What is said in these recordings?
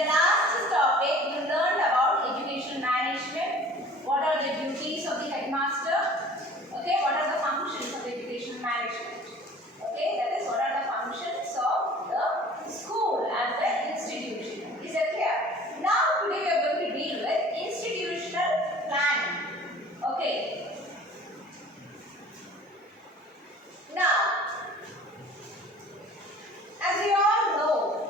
the last topic, you learned about education management. What are the duties of the headmaster? Okay, what are the functions of education management? Okay, that is what are the functions of the school and the institution. Is that clear? Now today we are going to deal with institutional planning. Okay. Now, as we all know,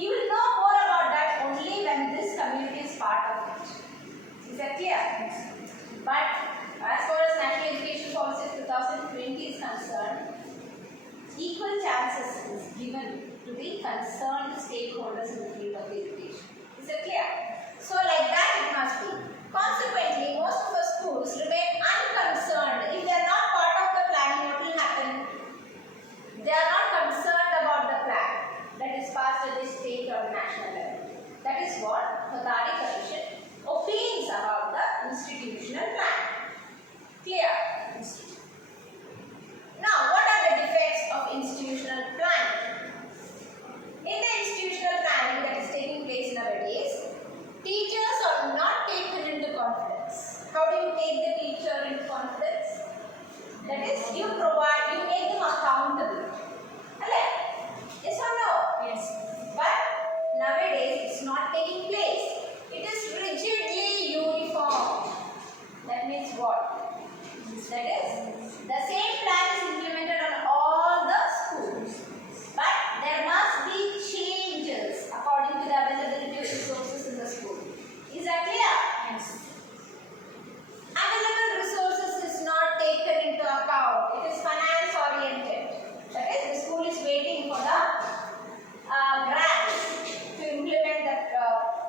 You will know more about that only when this community is part of it. Is that clear? But as far as National Education Policy 2020 is concerned, equal chances is given to the concerned stakeholders in the field of education. Is that clear? So like that it must be. Consequently, most of the schools remain unconcerned. If they are not part of the planning, what will happen? They are not concerned about the plan that is passed at the state or national level. That is what Kothari Commission opines about the institutional plan. Clear? Now, what are the defects of institutional planning? In the institutional planning that is taking place nowadays, teachers are not taken into confidence. How do you take the teacher into confidence? That is, you make them accountable. Yes or no? Yes. But nowadays it's not taking place. It is rigidly uniform. That means what? That is, the same plan is implemented on all the schools. But there must be changes according to the availability of resources in the school. Is that clear? Yes. Available resources is not taken into account. It is finance oriented. That is, the school is waiting for the grants to implement that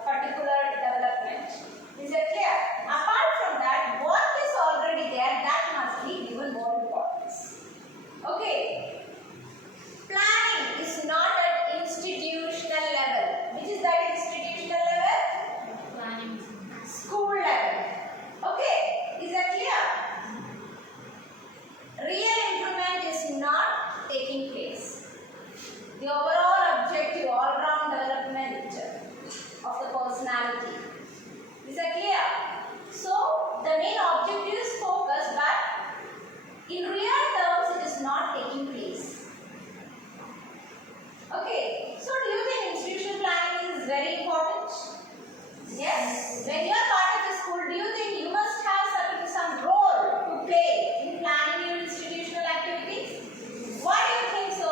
particular development. Is that clear? Apart from that, what is already there, that must be given more importance. Okay. Planning is not at institutional level. Which is that institutional level? Planning. School level. Okay. Is that clear? Real improvement is not taking place. The overall objective, all-round development of the personality. Is that clear? So, the main objective is focus, but in real terms, it is not taking place. Okay. So, do you think institutional planning is very important? Yes. When you are part of a school, do you think you must have some role to play in planning your institutional activities? Why do you think so?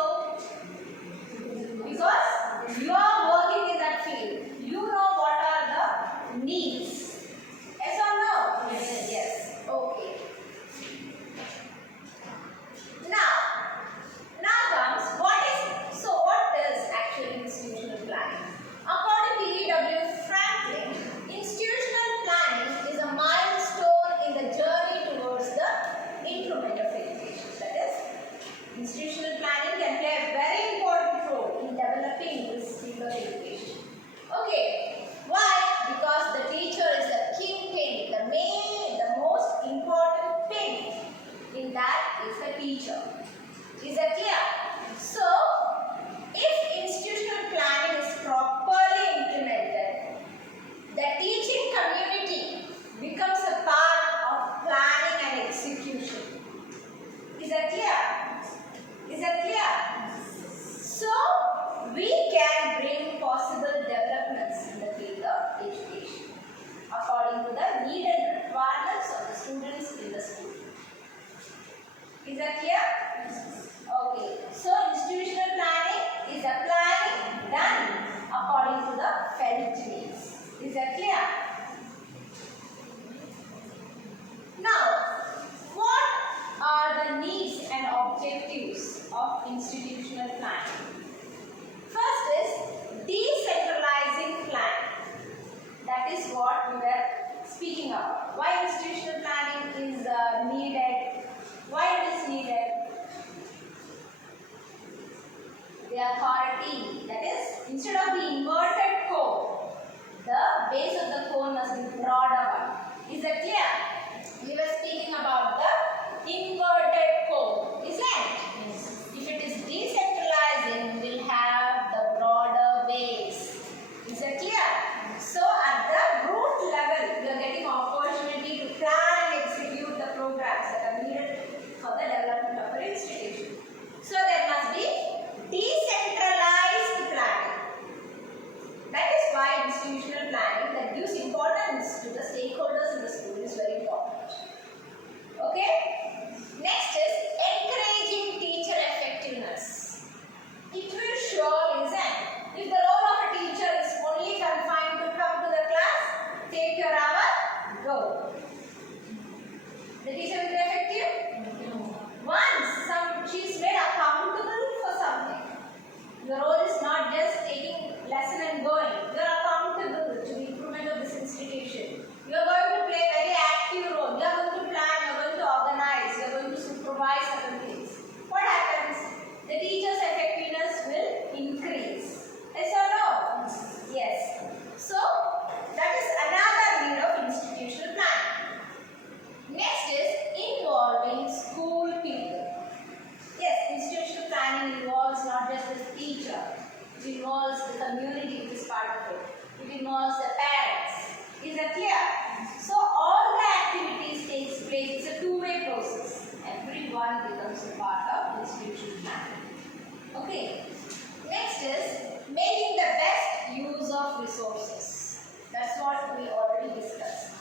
Because you are working in that field. You know what are the needs. Yes or no? Yes. Yes. Okay. Now comes what is actually institutional planning? According to E.W. Franklin, institutional planning is a milestone in the journey towards the improvement of education. That is, institutional planning can play a very important role in developing this field of education. Okay, why? Because the teacher is the kingpin, the most important thing in that is the teacher. Is that clear? So, if institutional planning is properly implemented, the teaching community becomes a part of planning and execution. Is that clear? Is that clear? So, we can bring possible developments in the field of education according to the need and requirements of the students in the school. Is that clear? Okay. So, institutional planning is a planning done according to the felt needs. Is that clear? Now, what are the needs and objectives of institutional planning? First is decentralizing planning. That is what we were speaking about. Why institutional planning is needed? Why it is needed? The authority, that is, instead of the inverted cone, the base of the cone must be broader one. Is that clear? We were speaking about the inverted cone, isn't it? Yes. If it is decentralizing, we will have the broader base. Is that clear? So, at the root level, you are getting opportunity to plan and execute the programs that are needed for the development of an institution. So, there must be decentralized planning. That is why institutional planning that gives importance to the stakeholders in the school is very important. Okay? Next is encouraging involves the community which is part of it. It involves the parents. Is that clear? So all the activities takes place. It's a two-way process. Everyone becomes a part of institutional planning. Okay. Next is making the best use of resources. That's what we already discussed.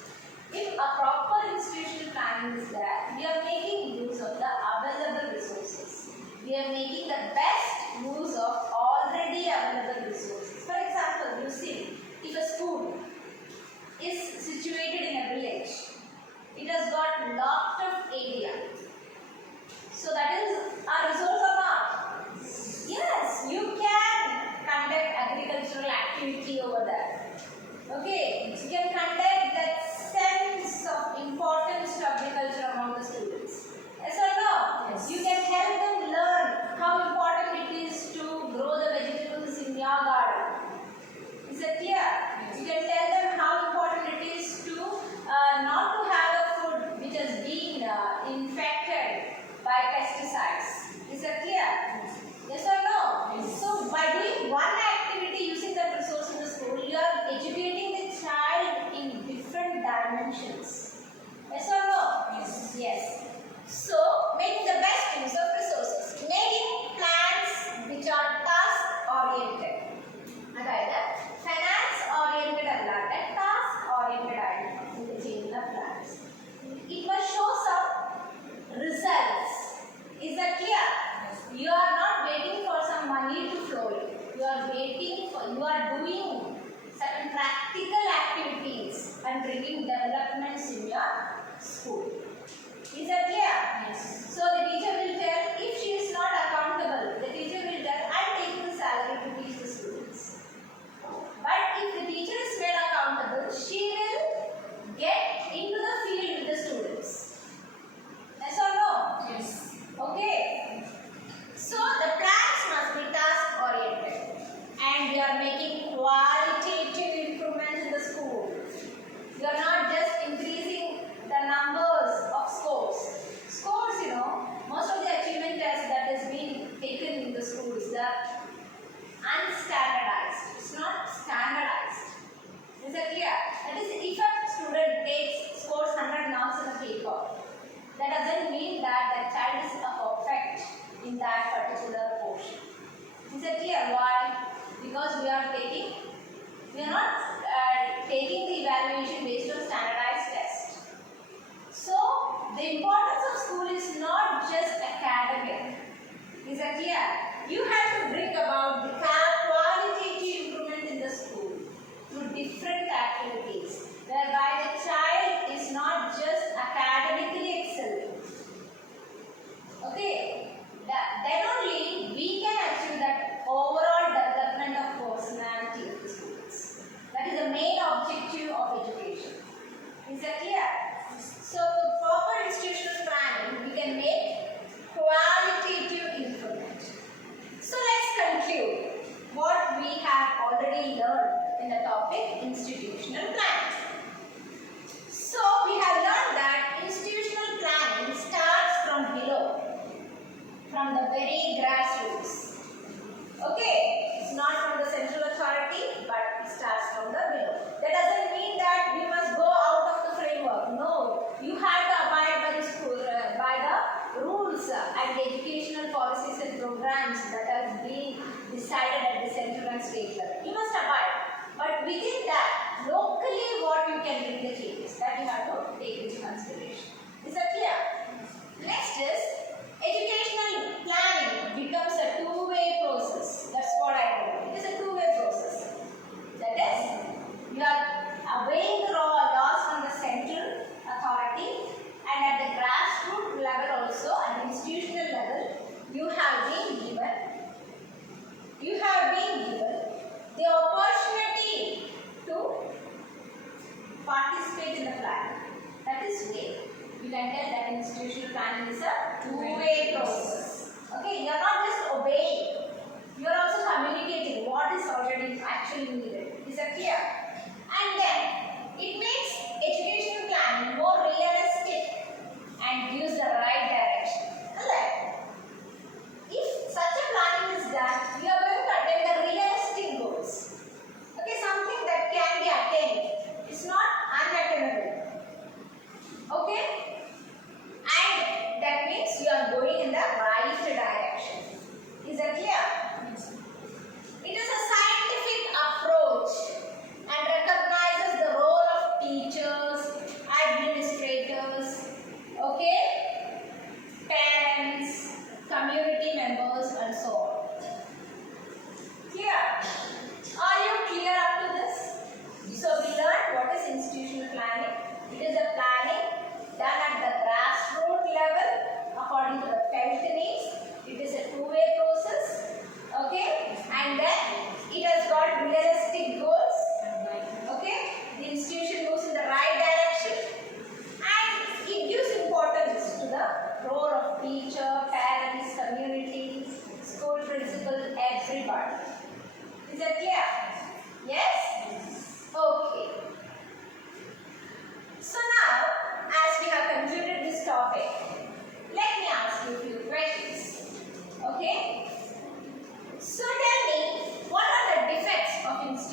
If a proper institutional planning is there, we are making use of the available resources. We are making the best use of already available resources. For example, you see, if a school is situated in a village, it has got lot of area. So that is a resource or not? Yes, you can conduct agricultural activity over there. Okay, you can conduct that sense of importance to agriculture among the students. Yes or no? Yes. You can help them learn how important it is to grow the vegetables in your garden. Is that clear? Yes. You can tell them how important it is to not to have a food which has been infected by pesticides. Is that clear? Yes. Yes or no? Yes. So by doing one activity using that resource in the school, you are educating the child in different dimensions. Yes or no? Yes. Yes. So making the best use of resources. Making plans which are task oriented. അതായത് finance oriented അല്ലാതെ task oriented ആയിട്ട് ചെയ്യുന്ന plans. It must show some results. Is that clear? You are not waiting for some money to flow in. You are doing certain practical activities and bringing developments in your school. Is that clear? Yes. So the teacher will tell, if she is not accountable, the teacher will tell, I am taking the salary to teach the students. But if the teacher is made accountable, she will get into the field with the students. Yes or no? Yes. Okay. So the plans must be task oriented, and we are making qualitative improvements in the school. You are not just increasing the numbers of scores. Scores, most of the achievement tests that has been taken in the school is the unstandardized. It's not standardized. Is that clear? That is, if a student scores 100 marks in a paper, that doesn't mean that the child is a perfect in that particular portion. Is that clear? Why? Because we are not taking the evaluation based on standardized test. So the importance of school is not just academic. Is that clear? You have to bring about the qualitative improvement in the school through different activities, whereby the child is not just academically excelling. Okay, then only we can achieve that overall development of personality of the students. That is the main objective of education. Is that clear? So with proper institutional planning, we can make qualitative improvement. So let's conclude what we have already learned in the topic institutional planning. So we have learned that institutional planning starts from below, from the very grassroots. Okay, it's not from the central authority, but it starts from the below. That doesn't mean that we must go out of the framework. No, you have to abide by the rules and the educational policies and programs that are being decided at the central and state level. You must abide. But within that, locally what you can bring the changes, that you have to take into consideration. Is that clear? Next is, educational planning becomes a two-way process. That's what I told you. It is a two-way process. That is, you are obeying the laws from the central authority, and at the grassroots level also, at the institutional level, you have been given the opportunity to participate in the planning. That is way. You can tell that institutional planning is a two-way process. Okay, you are not just obeying, you are also communicating what is already actually needed. Is that clear? And then it makes educational planning more realistic and gives the right direction. Alright. If such a planning is done, we are going to attain the realistic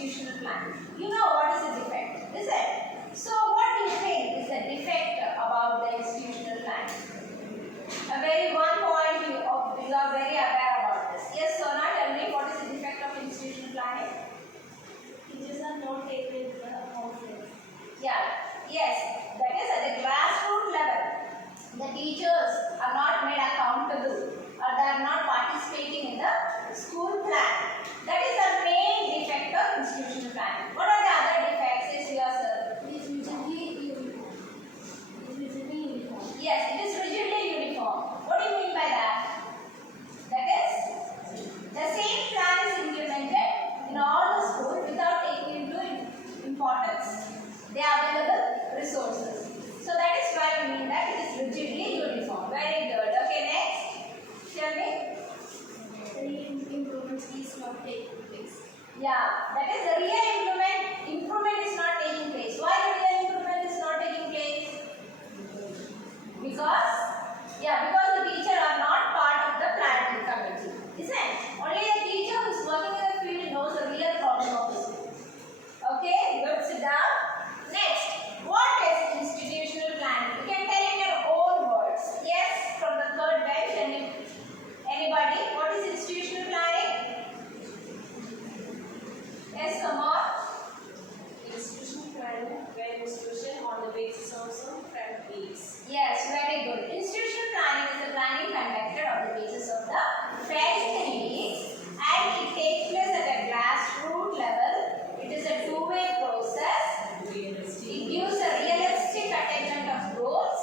institutional plan. You know what is a defect, is it? So what do you think is the defect about the institutional plan? A very one point you are very aware about this. Yes, Sona, tell me what is the defect of institutional planning? Teachers are not taken confidence. Yeah, yes, that is at the grassroots level. The teachers are not made accountable or they are not participating in the school plan. That is the main defect of institutional planning. What are the other defects? Is yourself? It is rigidly uniform. It is rigidly uniform. Yes, it is rigidly uniform. What do you mean by that? That is, the same plan is implemented in all the schools without taking into importance the available resources. So that is why I mean that it is rigidly uniform. Very good. Okay, next. Tell me. Real improvement is not taking place. Yeah, that is the real improvement is not taking place. Why the real improvement is not taking place? Because the teacher are not part of the planning committee. Isn't? Only the teacher who is working in the field knows the real problem of the school. Okay, good, sit down. Next, what is institutional planning? You can tell in your own words. Yes, from the third bench. Anybody? What is institutional planning? Yes, come on. Institutional planning where institution on the basis of some friend needs. Yes, very good. Institutional planning is the planning conducted on the basis of the felt needs and it takes place at a grassroots level. It is a two-way process. It gives a realistic attainment of goals.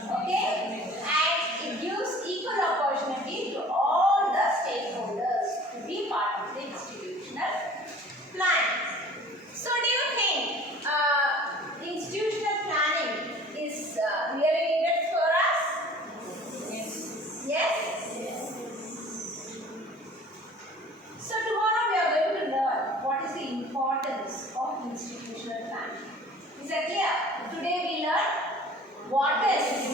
Okay? And it gives equal opportunity to all the stakeholders to be part of the institutional plan. So do you think institutional planning is really needed for us? Yes. Yes? So tomorrow we are going to learn what is the importance of institutional planning. Is that clear? Today we learn what is